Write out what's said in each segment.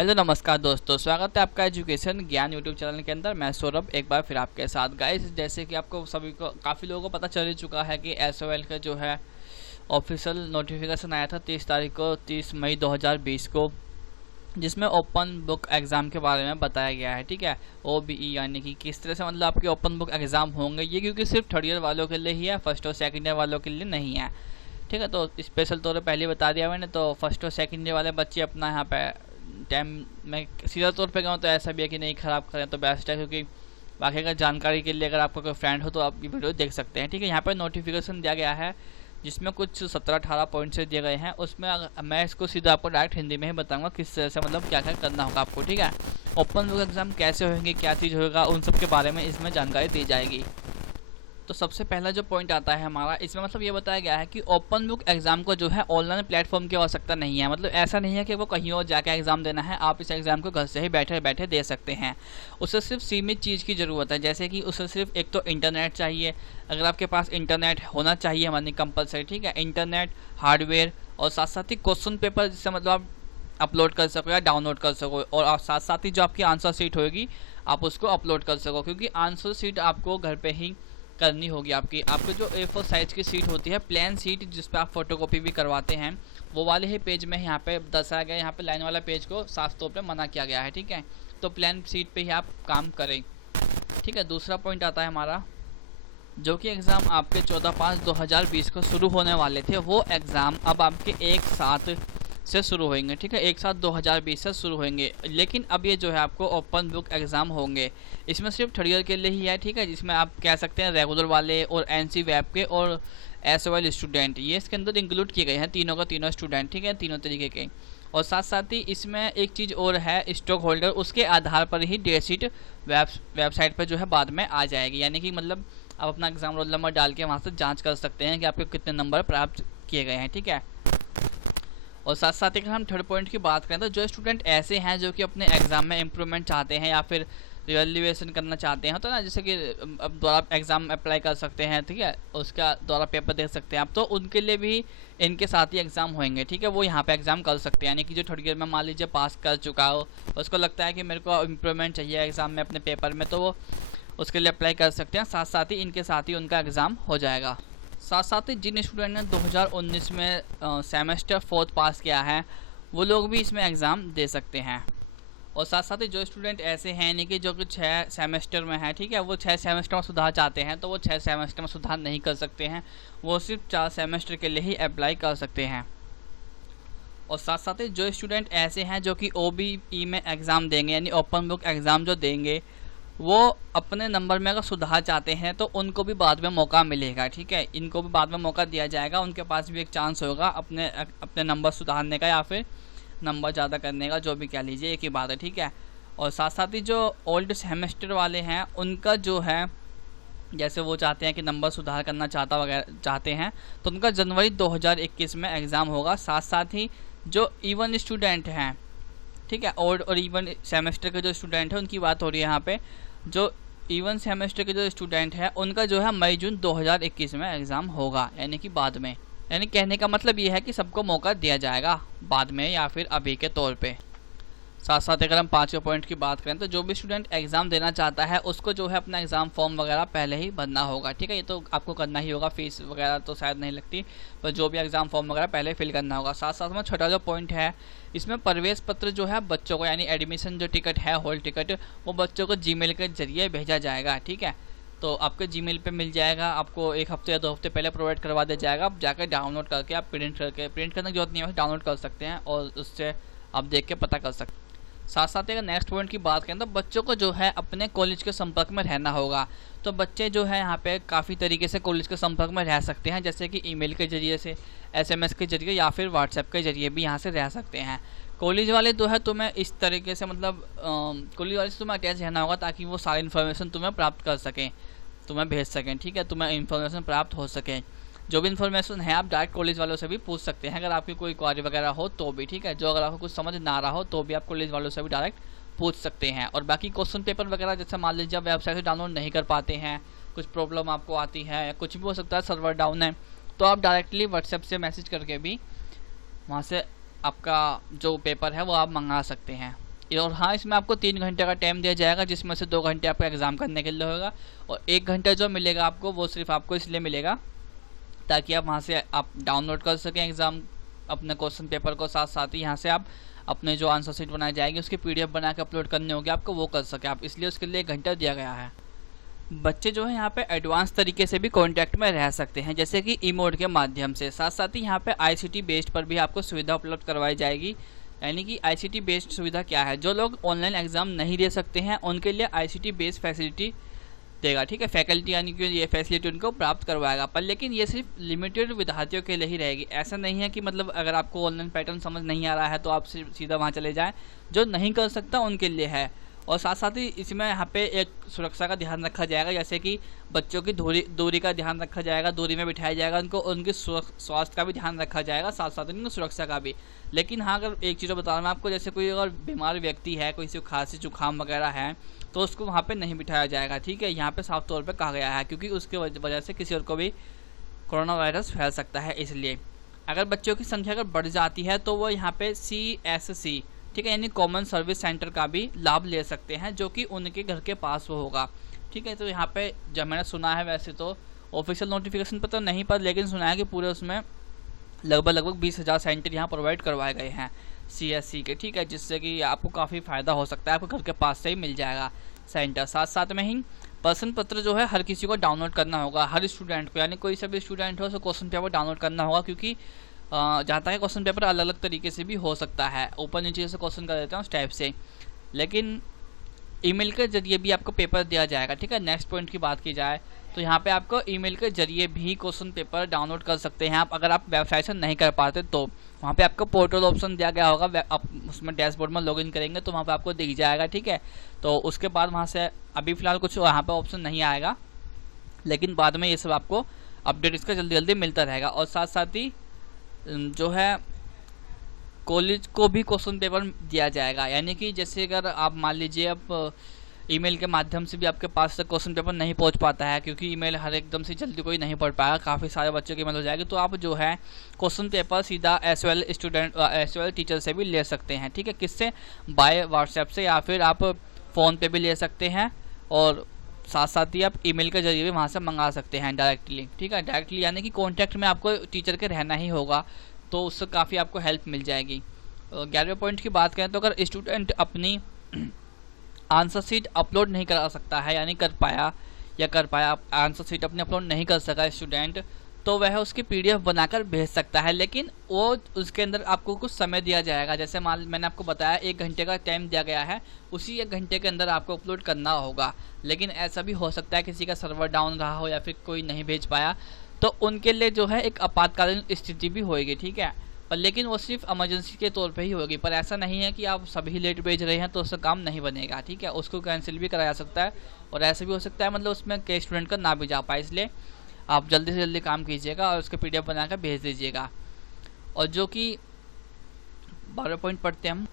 Hello नमस्कार दोस्तों, स्वागत है आपका एजुकेशन ज्ञान यूट्यूब चैनल के अंदर। मैं सौरभ एक बार फिर आपके साथ। गाइस, जैसे कि आपको सभी को काफ़ी लोगों को पता चल ही चुका है कि एसओएल का जो है ऑफिशियल नोटिफिकेशन आया था 30 तारीख को, 30 मई 2020 को, जिसमें ओपन बुक एग्ज़ाम के बारे में बताया गया है। ठीक है, ओबीई यानी कि किस तरह से मतलब आपके ओपन बुक एग्ज़ाम होंगे ये, क्योंकि सिर्फ थर्ड ईयर वालों के लिए ही है, फर्स्ट और सेकेंड ईयर वालों के लिए नहीं है। ठीक है, तो स्पेशल तौर पर पहले बता दिया मैंने। तो फर्स्ट और सेकेंड ईयर वाले बच्चे अपना यहाँ पे टाइम में सीधा तौर पे कहूँ तो ऐसा भी है कि नहीं ख़राब करें तो बेस्ट है, क्योंकि बाकी का जानकारी के लिए अगर आपका कोई फ्रेंड हो तो आप ये वीडियो देख सकते हैं। ठीक है, यहाँ पर नोटिफिकेशन दिया गया है जिसमें कुछ 17-18 पॉइंट से दिए गए हैं। उसमें मैं इसको सीधा आपको डायरेक्ट हिंदी में ही बताऊंगा किस तरह से मतलब क्या क्या करना होगा आपको। ठीक है, ओपन बुक एग्ज़ाम कैसे होंगे, क्या चीज़ होगा, उन सब के बारे में इसमें जानकारी दी जाएगी। तो सबसे पहला जो पॉइंट आता है हमारा, इसमें मतलब ये बताया गया है कि ओपन बुक एग्ज़ाम को जो है ऑनलाइन प्लेटफॉर्म की आवश्यकता नहीं है। मतलब ऐसा नहीं है कि वो कहीं और जाकर एग्ज़ाम देना है, आप इस एग्ज़ाम को घर से ही बैठे बैठे दे सकते हैं। उसे सिर्फ सीमित चीज़ की ज़रूरत है, जैसे कि उसे सिर्फ एक तो इंटरनेट चाहिए। अगर आपके पास इंटरनेट होना चाहिए मानी कंपलसरी। ठीक है, इंटरनेट, हार्डवेयर और साथ साथ ही क्वेश्चन पेपर, जिससे मतलब आप अपलोड कर सको या डाउनलोड कर सको, और साथ साथ ही जो आपकी आंसर शीट होगी आप उसको अपलोड कर सको, क्योंकि आंसर शीट आपको घर पे ही करनी होगी। आपको जो A4 साइज की सीट होती है, प्लेन सीट जिस पे आप फोटोकॉपी भी करवाते हैं, वो वाले ही पेज में यहाँ पे दर्शाया गया। यहाँ पे लाइन वाला पेज को साफ तौर पे मना किया गया है। ठीक है, तो प्लेन सीट पे ही आप काम करें। ठीक है, दूसरा पॉइंट आता है हमारा, जो कि एग्ज़ाम आपके 14/5/2020 को शुरू होने वाले थे, वो एग्ज़ाम अब आपके एक साथ से शुरू होंगे। ठीक है, एक साथ 2020 से शुरू होंगे। लेकिन अब ये जो है आपको ओपन बुक एग्ज़ाम होंगे, इसमें सिर्फ थर्ड ईयर के लिए ही है। ठीक है, जिसमें आप कह सकते हैं रेगुलर वाले और एनसी वेब के और एसओएल स्टूडेंट, ये इसके अंदर इंक्लूड किए गए हैं, तीनों का तीनों स्टूडेंट। ठीक है, तीनों तरीके के। और साथ साथ ही इसमें एक चीज़ और है, स्टॉक होल्डर, उसके आधार पर ही डेट शीट वेबसाइट पर जो है बाद में आ जाएगी। यानी कि मतलब आप अपना एग्ज़ाम रोल नंबर डाल के वहाँ से जाँच कर सकते हैं कि आपके कितने नंबर प्राप्त किए गए हैं। ठीक है, और साथ साथ अगर हम थर्ड पॉइंट की बात करें तो जो स्टूडेंट ऐसे हैं जो कि अपने एग्ज़ाम में इम्प्रूवमेंट चाहते हैं या फिर रिवैल्यूएशन करना चाहते हैं, तो ना जैसे कि अब दोबारा एग्ज़ाम अप्लाई कर सकते हैं। ठीक है, उसका दोबारा पेपर दे सकते हैं आप, तो उनके लिए भी इनके साथ ही एग्ज़ाम होंगे। ठीक है, वो यहाँ पे एग्ज़ाम कर सकते हैं। यानी कि जो थर्ड ईयर में मान लीजिए पास कर चुका हो, उसको लगता है कि मेरे को इम्प्रूवमेंट चाहिए एग्ज़ाम में अपने पेपर में, तो वो उसके लिए अप्लाई कर सकते हैं। साथ साथ ही इनके साथ ही उनका एग्ज़ाम हो जाएगा। साथ साथ ही जिन स्टूडेंट ने 2019 में सेमेस्टर 4 पास किया है, वो लोग भी इसमें एग्ज़ाम दे सकते हैं। और साथ साथ ही जो स्टूडेंट ऐसे हैं नहीं कि जो कि 6 सेमेस्टर में है, ठीक है, वो 6 सेमेस्टर में सुधार चाहते हैं, तो वो 6 सेमेस्टर में सुधार नहीं कर सकते हैं, वो सिर्फ 4 सेमेस्टर के लिए ही अप्लाई कर सकते हैं। और साथ साथ ही जो स्टूडेंट ऐसे हैं जो कि ओबीई में एग्ज़ाम देंगे, यानी ओपन बुक एग्ज़ाम जो देंगे, वो अपने नंबर में अगर सुधार चाहते हैं तो उनको भी बाद में मौका मिलेगा। ठीक है, इनको भी बाद में मौका दिया जाएगा, उनके पास भी एक चांस होगा अपने नंबर सुधारने का या फिर नंबर ज़्यादा करने का, जो भी कह लीजिए, एक ही बात है। ठीक है, और साथ साथ ही जो ओल्ड सेमेस्टर वाले हैं उनका जो है, जैसे वो चाहते हैं कि नंबर सुधार करना चाहते हैं, तो उनका जनवरी 2021 में एग्ज़ाम होगा। साथ साथ ही जो इवन स्टूडेंट हैं, ठीक है, और इवन सेमेस्टर के जो स्टूडेंट हैं उनकी बात हो रही है यहाँ पे, जो इवन सेमेस्टर के जो स्टूडेंट हैं उनका जो है मई-जून 2021 में एग्ज़ाम होगा, यानी कि बाद में। यानी कहने का मतलब ये है कि सबको मौका दिया जाएगा बाद में या फिर अभी के तौर पे। साथ साथ अगर हम 5वें पॉइंट की बात करें तो जो भी स्टूडेंट एग्ज़ाम देना चाहता है उसको जो है अपना एग्ज़ाम फॉर्म वगैरह पहले ही भरना होगा। ठीक है, ये तो आपको करना ही होगा, फीस वगैरह तो शायद नहीं लगती, पर जो भी एग्ज़ाम फॉर्म वगैरह पहले फिल करना होगा। साथ साथ में छोटा जो पॉइंट है, इसमें प्रवेश पत्र जो है बच्चों को, यानी एडमिशन जो टिकट है, हॉल टिकट, वो बच्चों को जीमेल के जरिए भेजा जाएगा। ठीक है, तो आपके जीमेल पे मिल जाएगा, आपको 1 हफ्ते या 2 हफ्ते पहले प्रोवाइड करवा दिया जाएगा। आप जाकर डाउनलोड करके आप प्रिंट करने की जरूरत नहीं है, डाउनलोड कर सकते हैं और उससे आप देख के पता कर सकते हैं। साथ साथ अगर नेक्स्ट पॉइंट की बात करें तो बच्चों को जो है अपने कॉलेज के संपर्क में रहना होगा। तो बच्चे जो है यहाँ पे काफ़ी तरीके से कॉलेज के संपर्क में रह सकते हैं, जैसे कि ईमेल के जरिए से, एसएमएस के जरिए या फिर व्हाट्सएप के जरिए भी यहाँ से रह सकते हैं। कॉलेज वाले जो है तुम्हें इस तरीके से मतलब कॉलेज वाले से तुम्हें अटैच रहना होगा ताकि वो सारी इन्फॉर्मेशन तुम्हें प्राप्त कर सकें, तुम्हें भेज सकें। ठीक है, तुम्हें इन्फॉर्मेशन प्राप्त हो सके। जो भी इन्फॉर्मेशन है आप डायरेक्ट कॉलेज वालों से भी पूछ सकते हैं, अगर आपकी कोई क्वारी वगैरह हो तो भी। ठीक है, जो अगर आपको कुछ समझ ना रहा हो तो भी आप कॉलेज वालों से भी डायरेक्ट पूछ सकते हैं। और बाकी क्वेश्चन पेपर वगैरह, जैसे मान लीजिए आप वेबसाइट से डाउनलोड नहीं कर पाते हैं, कुछ प्रॉब्लम आपको आती है या कुछ भी हो सकता है, सर्वर डाउन है, तो आप डायरेक्टली व्हाट्सएप से मैसेज करके भी वहाँ से आपका जो पेपर है वो आप मंगा सकते हैं। और हाँ, इसमें आपको 3 घंटे का टाइम दिया जाएगा, जिसमें से 2 घंटे आपको एग्ज़ाम करने के लिए होगा, और 1 घंटा जो मिलेगा आपको वो सिर्फ आपको इसलिए मिलेगा ताकि आप वहाँ से आप डाउनलोड कर सकें एग्ज़ाम अपने क्वेश्चन पेपर को, साथ साथ ही यहाँ से आप अपने जो आंसर शीट बनाई जाएगी उसकी PDF बना के अपलोड करने होगी आपको, वो कर सके आप, इसलिए उसके लिए 1 घंटा दिया गया है। बच्चे जो है यहाँ पे एडवांस तरीके से भी कांटेक्ट में रह सकते हैं, जैसे कि ई-मोड के माध्यम से। साथ साथ ही यहाँ पे ICT बेस्ड पर भी आपको सुविधा उपलब्ध करवाई जाएगी। यानी कि ICT बेस्ड सुविधा क्या है, जो लोग ऑनलाइन एग्जाम नहीं दे सकते हैं उनके लिए ICT बेस्ड फैसिलिटी देगा, ठीक है। फैकल्टी यानी कि ये फैसिलिटी उनको प्राप्त करवाएगा, पर लेकिन ये सिर्फ लिमिटेड विद्यार्थियों के लिए ही रहेगी। ऐसा नहीं है कि मतलब अगर आपको ऑनलाइन पैटर्न समझ नहीं आ रहा है तो आप सीधा वहाँ चले जाएँ, जो नहीं कर सकता उनके लिए है। और साथ साथ ही इसमें यहाँ पे एक सुरक्षा का ध्यान रखा जाएगा, जैसे कि बच्चों की दूरी का ध्यान रखा जाएगा, दूरी में बिठाया जाएगा उनको, उनके स्वास्थ्य का भी ध्यान रखा जाएगा, साथ साथ उनकी सुरक्षा का भी। लेकिन हाँ, अगर एक चीज़ बता रहा हूँ आपको, जैसे कोई अगर बीमार व्यक्ति है, कोई से खांसी जुकाम वगैरह है, तो उसको वहाँ पे नहीं बिठाया जाएगा, ठीक है। यहाँ पे साफ तौर पे कहा गया है, क्योंकि उसके वजह से किसी और को भी कोरोना वायरस फैल सकता है, इसलिए। अगर बच्चों की संख्या अगर बढ़ जाती है तो वो यहाँ पे CSC, ठीक है, यानी कॉमन सर्विस सेंटर का भी लाभ ले सकते हैं, जो कि उनके घर के पास वो होगा, ठीक है। तो यहाँ पे जब मैंने सुना है, वैसे तो ऑफिशियल नोटिफिकेशन पर तो नहीं, पर लेकिन सुना है कि पूरे उसमें लगभग 20,000 सेंटर यहाँ प्रोवाइड करवाए गए हैं CSC के, ठीक है, जिससे कि आपको काफ़ी फ़ायदा हो सकता है, आपको घर के पास से ही मिल जाएगा सेंटर। साथ साथ में ही प्रश्न पत्र जो है हर किसी को डाउनलोड करना होगा, हर स्टूडेंट को, यानी कोई सा भी स्टूडेंट हो उसको क्वेश्चन पेपर डाउनलोड करना होगा, क्योंकि जहाँ तक क्वेश्चन पेपर अलग अलग तरीके से भी हो सकता है, ऊपर नीचे से क्वेश्चन कर देते हैं उस टाइप से, लेकिन ईमेल के जरिए भी आपको पेपर दिया जाएगा, ठीक है। नेक्स्ट पॉइंट की बात की जाए तो यहाँ पे आपको ईमेल के जरिए भी क्वेश्चन पेपर डाउनलोड कर सकते हैं आप, अगर आप वेबसाइट से नहीं कर पाते तो वहाँ पे आपको पोर्टल ऑप्शन दिया गया होगा, आप उसमें डैशबोर्ड में लॉगिन करेंगे तो वहाँ पे आपको दिख जाएगा, ठीक है। तो उसके बाद वहाँ से अभी फ़िलहाल कुछ वहाँ पर ऑप्शन नहीं आएगा, लेकिन बाद में ये सब आपको अपडेट इसका जल्दी जल्दी मिलता रहेगा। और साथ साथ ही जो है कॉलेज को भी क्वेश्चन पेपर दिया जाएगा, यानी कि जैसे अगर आप मान लीजिए अब ईमेल के माध्यम से भी आपके पास तक क्वेश्चन पेपर नहीं पहुंच पाता है, क्योंकि ईमेल हर एकदम से जल्दी कोई नहीं पढ़ पाएगा, काफ़ी सारे बच्चों की ईमेल हो जाएगी, तो आप जो है क्वेश्चन पेपर सीधा SOL टीचर से भी ले सकते हैं, ठीक है। किससे? बाय व्हाट्सएप से, या फिर आप फ़ोन पे भी ले सकते हैं, और साथ साथ ही आप ईमेल के जरिए भी वहाँ से मंगा सकते हैं डायरेक्टली, ठीक है। डायरेक्टली यानी कि कॉन्टैक्ट में आपको टीचर के रहना ही होगा, तो उससे काफ़ी आपको हेल्प मिल जाएगी। 11वें पॉइंट की बात करें तो अगर स्टूडेंट अपनी आंसर शीट अपलोड नहीं करा सकता है, यानी कर पाया आंसर शीट अपने अपलोड नहीं कर सका स्टूडेंट, तो वह उसकी PDF बनाकर भेज सकता है, लेकिन वो उसके अंदर आपको कुछ समय दिया जाएगा। जैसे मैंने आपको बताया 1 घंटे का टाइम दिया गया है, उसी 1 घंटे के अंदर आपको अपलोड करना होगा। लेकिन ऐसा भी हो सकता है किसी का सर्वर डाउन रहा हो या फिर कोई नहीं भेज पाया, तो उनके लिए जो है एक आपातकालीन स्थिति भी होएगी, ठीक है। पर लेकिन वो सिर्फ इमरजेंसी के तौर पे ही होगी, पर ऐसा नहीं है कि आप सभी लेट भेज रहे हैं तो उसका काम नहीं बनेगा, ठीक है। उसको कैंसिल भी कराया जा सकता है, और ऐसा भी हो सकता है मतलब उसमें कई स्टूडेंट का ना भी जा पाए, इसलिए आप जल्दी से जल्दी काम कीजिएगा और उसके PDF बनाकर भेज दीजिएगा। और जो कि 12 पॉइंट पढ़ते हैं हम,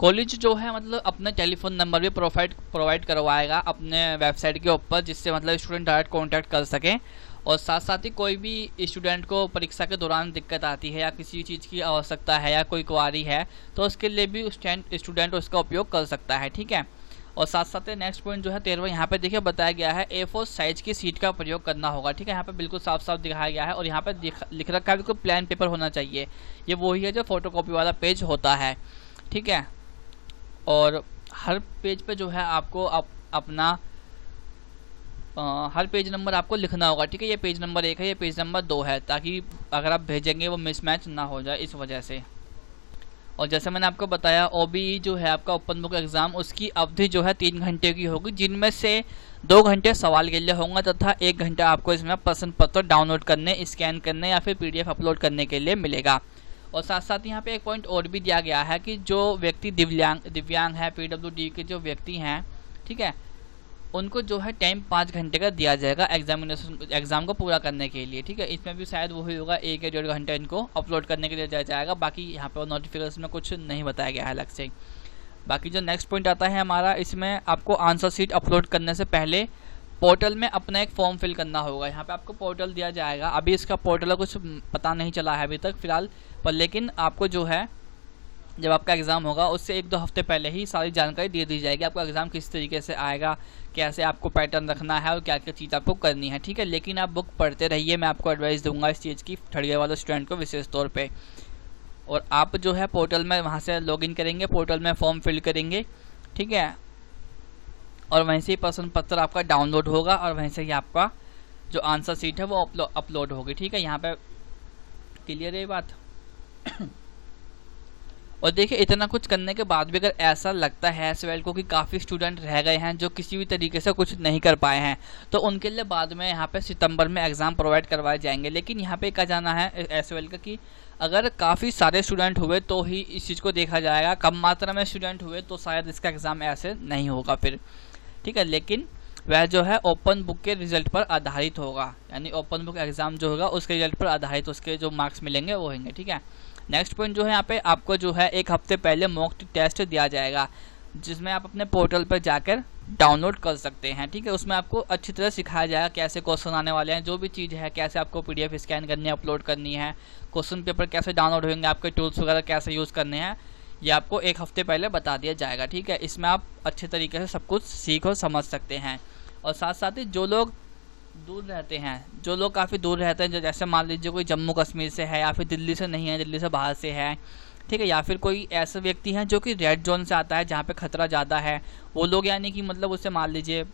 कॉलेज जो है मतलब अपना टेलीफोन नंबर भी प्रोवाइड करवाएगा अपने वेबसाइट के ऊपर, जिससे मतलब स्टूडेंट डायरेक्ट कांटेक्ट कर सकें। और साथ साथ ही कोई भी स्टूडेंट को परीक्षा के दौरान दिक्कत आती है या किसी चीज़ की आवश्यकता है या कोई क्वारी है, तो उसके लिए भी स्टूडेंट उसका उपयोग कर सकता है, ठीक है। और साथ साथ नेक्स्ट पॉइंट जो है 13वां, यहाँ पे देखिए बताया गया है A4 साइज की सीट का प्रयोग करना होगा, ठीक है। यहाँ पे बिल्कुल साफ साफ दिखाया गया है, और यहाँ पे लिख रखा है बिल्कुल प्लेन पेपर होना चाहिए, ये वही है जो फोटोकॉपी वाला पेज होता है, ठीक है। और हर पेज पे जो है आपको अपना हर पेज नंबर आपको लिखना होगा, ठीक है। ये पेज नंबर 1 है, ये पेज नंबर 2 है, ताकि अगर आप भेजेंगे वो मिसमैच ना हो जाए इस वजह से। और जैसे मैंने आपको बताया OBE जो है आपका ओपन बुक एग्ज़ाम, उसकी अवधि जो है 3 घंटे की होगी, जिनमें से 2 घंटे सवाल के लिए होंगे तथा 1 घंटा आपको इसमें प्रश्न पत्र डाउनलोड करने, स्कैन करने या फिर PDF अपलोड करने के लिए मिलेगा। और साथ साथ यहाँ पे एक पॉइंट और भी दिया गया है कि जो व्यक्ति दिव्यांग है, PWD के जो व्यक्ति हैं, ठीक है, उनको जो है टाइम 5 घंटे का दिया जाएगा एग्ज़ाम को पूरा करने के लिए, ठीक है। इसमें भी शायद वही होगा, 1 या 1.5 घंटा इनको अपलोड करने के लिए दिया जाएगा, बाकी यहाँ पे नोटिफिकेशन में कुछ नहीं बताया गया है अलग से। बाकी जो नेक्स्ट पॉइंट आता है हमारा, इसमें आपको आंसर शीट अपलोड करने से पहले पोर्टल में अपना एक फॉर्म फिल करना होगा। यहाँ पे आपको पोर्टल दिया जाएगा, अभी इसका पोर्टल का कुछ पता नहीं चला है अभी तक फ़िलहाल, पर लेकिन आपको जो है जब आपका एग्ज़ाम होगा उससे 1-2 हफ्ते पहले ही सारी जानकारी दे दी जाएगी, आपका एग्ज़ाम किस तरीके से आएगा, कैसे आपको पैटर्न रखना है और क्या क्या चीज़ आपको करनी है, ठीक है। लेकिन आप बुक पढ़ते रहिए, मैं आपको एडवाइस दूंगा इस चीज़ की, थर्ड ईयर वाले स्टूडेंट को विशेष तौर पे। और आप जो है पोर्टल में वहाँ से लॉगिन करेंगे, पोर्टल में फॉर्म फिल करेंगे, ठीक है, और वहीं से ही प्रश्न पत्र आपका डाउनलोड होगा और वहीं से ही आपका जो आंसर शीट है वो अपलोड होगी, ठीक है। यहाँ पे क्लियर है ये बात। और देखिए इतना कुछ करने के बाद भी अगर ऐसा लगता है एसवाईएल को कि काफ़ी स्टूडेंट रह गए हैं जो किसी भी तरीके से कुछ नहीं कर पाए हैं, तो उनके लिए बाद में यहाँ पे सितंबर में एग्ज़ाम प्रोवाइड करवाए जाएंगे। लेकिन यहाँ पे क्या जाना है एसवाईएल का कि अगर काफ़ी सारे स्टूडेंट हुए तो ही इस चीज़ को देखा जाएगा, कम मात्रा में स्टूडेंट हुए तो शायद इसका एग्ज़ाम ऐसे नहीं होगा फिर, ठीक है। लेकिन वह जो है ओपन बुक के रिजल्ट पर आधारित होगा, यानी ओपन बुक एग्ज़ाम जो होगा उसके रिजल्ट पर आधारित उसके जो मार्क्स मिलेंगे वो होंगे, ठीक है। नेक्स्ट पॉइंट जो है यहाँ पे आपको जो है 1 हफ्ते पहले मॉक टेस्ट दिया जाएगा, जिसमें आप अपने पोर्टल पर जाकर डाउनलोड कर सकते हैं, ठीक है। उसमें आपको अच्छी तरह सिखाया जाएगा कैसे क्वेश्चन आने वाले हैं, जो भी चीज़ है, कैसे आपको PDF स्कैन करनी है, अपलोड करनी है, क्वेश्चन पेपर कैसे डाउनलोड होंगे, आपके टूल्स वगैरह कैसे यूज़ करने हैं, ये आपको 1 हफ्ते पहले बता दिया जाएगा, ठीक है। इसमें आप अच्छे तरीके से सब कुछ सीख और समझ सकते हैं। और साथ साथ ही जो लोग दूर रहते हैं, जो लोग काफ़ी दूर रहते हैं, जो जैसे मान लीजिए कोई जम्मू कश्मीर से है या फिर दिल्ली से नहीं है, दिल्ली से बाहर से है, ठीक है, या फिर कोई ऐसे व्यक्ति हैं जो कि रेड जोन से आता है जहाँ पे खतरा ज़्यादा है, वो लोग यानी कि मतलब उससे मान लीजिए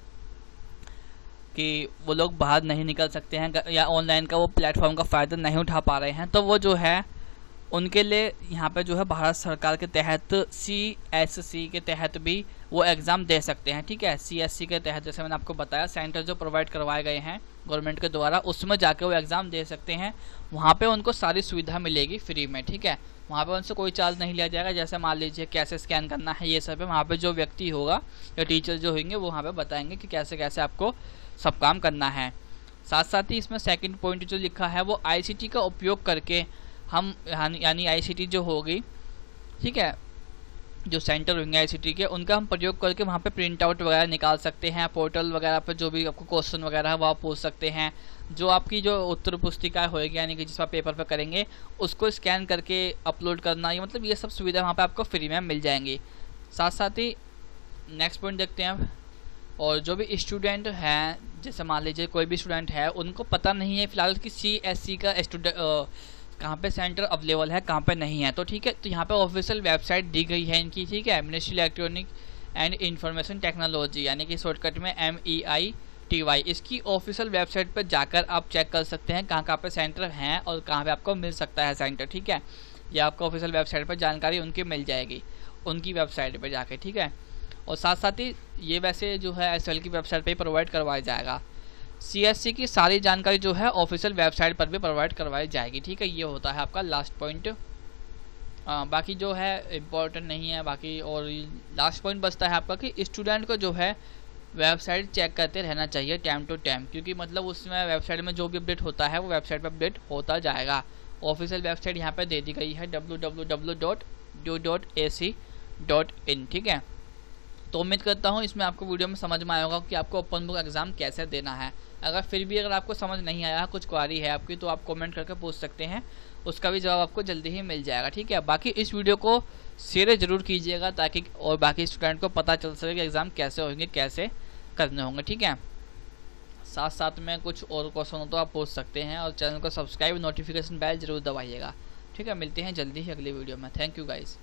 कि वो लोग बाहर नहीं निकल सकते हैं या ऑनलाइन का वो प्लेटफॉर्म का फ़ायदा नहीं उठा पा रहे हैं, तो वो जो है उनके लिए यहाँ पे जो है भारत सरकार के तहत CSC के तहत भी वो एग्ज़ाम दे सकते हैं, ठीक है। CSC के तहत जैसे मैंने आपको बताया सेंटर जो प्रोवाइड करवाए गए हैं गवर्नमेंट के द्वारा, उसमें जाके वो एग्ज़ाम दे सकते हैं। वहाँ पे उनको सारी सुविधा मिलेगी फ्री में, ठीक है। वहाँ पे उनसे कोई चार्ज नहीं लिया जाएगा, जैसे मान लीजिए कैसे स्कैन करना है ये सब है, वहाँ पे जो व्यक्ति होगा या टीचर जो होंगे वो वहाँ पे बताएंगे कि कैसे कैसे आपको सब काम करना है। साथ साथ ही इसमें सेकंड पॉइंट जो लिखा है वो ICT का उपयोग करके हम यानी ICT जो होगी, ठीक है, जो सेंटर होंगे ICT के, उनका हम प्रयोग करके वहाँ पे प्रिंट आउट वगैरह निकाल सकते हैं, पोर्टल वगैरह पर जो भी आपको क्वेश्चन वगैरह है वो आप पूछ सकते हैं, जो आपकी जो उत्तर पुस्तिका होगी यानी कि जिस आप पेपर पर करेंगे उसको स्कैन करके अपलोड करना, ये मतलब ये सब सुविधा वहाँ पे आपको फ्री में मिल जाएंगी। साथ साथ ही नेक्स्ट पॉइंट देखते हैं। और जो भी स्टूडेंट हैं, जैसे मान लीजिए कोई भी स्टूडेंट है, उनको पता नहीं है फिलहाल कि CSC का स्टूडेंट कहाँ पे सेंटर अवेलेबल है, कहाँ पे नहीं है, तो ठीक है, तो यहाँ पे ऑफिशियल वेबसाइट दी गई है इनकी, ठीक है, ministry electronic and information technology यानी कि शॉर्टकट में MEITY, इसकी ऑफिशियल वेबसाइट पर जाकर आप चेक कर सकते हैं कहाँ पे सेंटर हैं और कहाँ पे आपको मिल सकता है सेंटर, ठीक है। या आपको ऑफिशियल वेबसाइट पर जानकारी उनकी मिल जाएगी, उनकी वेबसाइट पर जाके, ठीक है। और साथ साथ ही ये वैसे जो है SL की वेबसाइट पर ही प्रोवाइड करवाया जाएगा। CSC की सारी जानकारी जो है ऑफिशियल वेबसाइट पर भी प्रोवाइड करवाई जाएगी, ठीक है। ये होता है आपका लास्ट पॉइंट। बाकी जो है इम्पोर्टेंट नहीं है बाकी। और लास्ट पॉइंट बचता है आपका कि स्टूडेंट को जो है वेबसाइट चेक करते रहना चाहिए टाइम टू टाइम, क्योंकि मतलब उसमें वेबसाइट में जो भी अपडेट होता है वो वेबसाइट पर अपडेट होता जाएगा। ऑफिशियल वेबसाइट यहाँ पर दे दी गई है www.due.ac.in, ठीक है। तो उम्मीद करता हूँ इसमें आपको वीडियो में समझ में आया होगा कि आपको ओपन बुक एग्ज़ाम कैसे देना है। अगर फिर भी अगर आपको समझ नहीं आया, कुछ क्वारी है आपकी, तो आप कमेंट करके पूछ सकते हैं, उसका भी जवाब आपको जल्दी ही मिल जाएगा, ठीक है। बाकी इस वीडियो को शेयर ज़रूर कीजिएगा ताकि और बाकी स्टूडेंट को पता चल सके कि एग्ज़ाम कैसे होंगे, कैसे करने होंगे, ठीक है। साथ साथ में कुछ और क्वेश्चन हो तो आप पूछ सकते हैं, और चैनल को सब्सक्राइब, नोटिफिकेशन बेल जरूर दबाइएगा, ठीक है। मिलते हैं जल्दी ही अगली वीडियो में। Thank you guys.